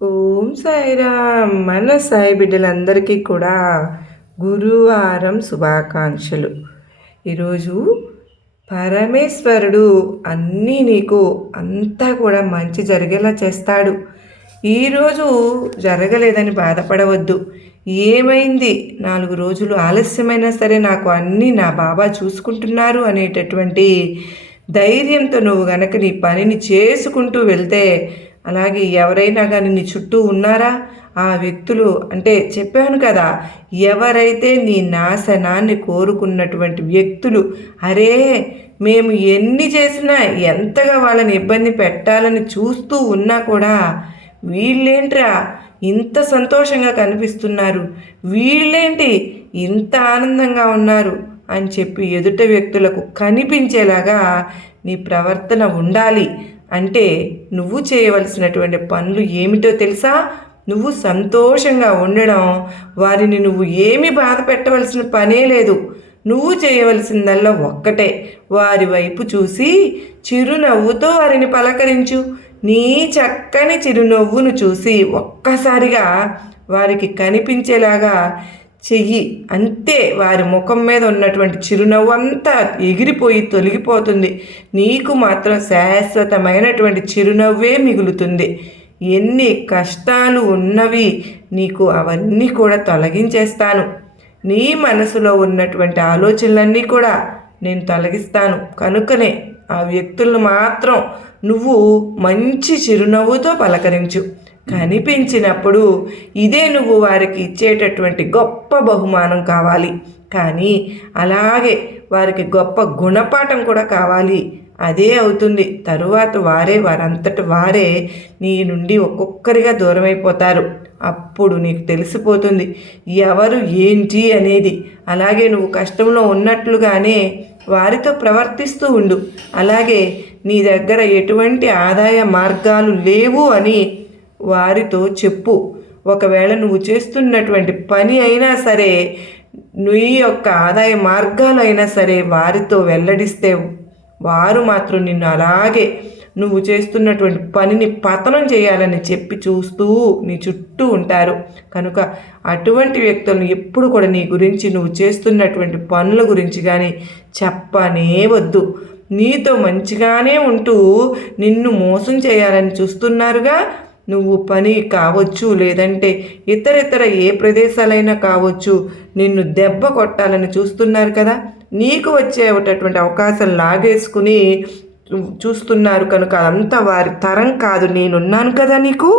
ఓం సాయిరామ్. మన సాయి బిడ్డలందరికీ కూడా గురువారం శుభాకాంక్షలు. ఈరోజు పరమేశ్వరుడు అన్నీ నీకు అంతా కూడా మంచి జరిగేలా చేస్తాడు. ఈరోజు జరగలేదని బాధపడవద్దు. ఏమైంది? నాలుగు రోజులు ఆలస్యమైనా సరే నాకు అన్నీ నా బాబా చూసుకుంటున్నారు అనేటటువంటి ధైర్యంతో నువ్వు గనక నీ పనిని చేసుకుంటూ వెళ్తే అలాగే ఎవరైనా కానీ నీ చుట్టూ ఉన్నారా? ఆ వ్యక్తులు అంటే చెప్పాను కదా ఎవరైతే నీ నాశనాన్ని కోరుకున్నటువంటి వ్యక్తులు అరే మేము ఎన్ని చేసినా ఎంతగా వాళ్ళని ఇబ్బంది పెట్టాలని చూస్తూ ఉన్నా కూడా వీళ్ళేంట్రా ఇంత సంతోషంగా కనిపిస్తున్నారు? వీళ్ళేంటి ఇంత ఆనందంగా ఉన్నారు? అని చెప్పి ఎదుట వ్యక్తులకు కనిపించేలాగా నీ ప్రవర్తన ఉండాలి. అంటే నువ్వు చేయవలసినటువంటి పనులు ఏమిటో తెలుసా? నువ్వు సంతోషంగా ఉండడం. వారిని నువ్వు ఏమి బాధ పెట్టవలసిన పనే లేదు. నువ్వు చేయవలసిందల్లా ఒక్కటే. వారి వైపు చూసి చిరునవ్వుతో వారిని పలకరించు. నీ చక్కని చిరునవ్వును చూసి ఒక్కసారిగా వారికి కనిపించేలాగా చెయ్యి. అంతే వారి ముఖం మీద ఉన్నటువంటి చిరునవ్వు అంతా ఎగిరిపోయి తొలగిపోతుంది. నీకు మాత్రం శాశ్వతమైనటువంటి చిరునవ్వే మిగులుతుంది. ఎన్ని కష్టాలు ఉన్నవి నీకు అవన్నీ కూడా తొలగించేస్తాను. నీ మనసులో ఉన్నటువంటి ఆలోచనలన్నీ కూడా నేను తొలగిస్తాను. కనుకనే ఆ వ్యక్తులను మాత్రం నువ్వు మంచి చిరునవ్వుతో పలకరించు. కనిపించినప్పుడు ఇదే నువ్వు వారికి ఇచ్చేటటువంటి గొప్ప బహుమానం కావాలి. కానీ అలాగే వారికి గొప్ప గుణపాఠం కూడా కావాలి. అదే అవుతుంది. తరువాత వారే వారంతట వారే నీ నుండి ఒక్కొక్కరిగా దూరమైపోతారు. అప్పుడు నీకు తెలిసిపోతుంది ఎవరు ఏంటి అనేది. అలాగే నువ్వు కష్టంలో ఉన్నట్లుగానే వారితో ప్రవర్తిస్తూ ఉండు. అలాగే నీ దగ్గర ఎటువంటి ఆదాయ మార్గాలు లేవు అని వారితో చెప్పు. ఒకవేళ నువ్వు చేస్తున్నటువంటి పని అయినా సరే నీ యొక్క ఆదాయ మార్గాలు అయినా సరే వారితో వెల్లడిస్తే వారు మాత్రం నిన్ను అలాగే నువ్వు చేస్తున్నటువంటి పనిని పతనం చేయాలని చెప్పి చూస్తూ నీ చుట్టూ ఉంటారు. కనుక అటువంటి వ్యక్తులను ఎప్పుడు కూడా నీ గురించి నువ్వు చేస్తున్నటువంటి పనుల గురించి కానీ చెప్పనే వద్దు. నీతో మంచిగానే ఉంటూ నిన్ను మోసం చేయాలని చూస్తున్నారుగా? నువ్వు పని కావచ్చు లేదంటే ఇతరితర ఏ ప్రదేశాలైనా కావచ్చు నిన్ను దెబ్బ కొట్టాలని చూస్తున్నారు కదా? నీకు వచ్చేటటువంటి అవకాశం లాగేసుకుని చూస్తున్నారు కనుక అంత వారి తరం కాదు నేనున్నాను కదా నీకు?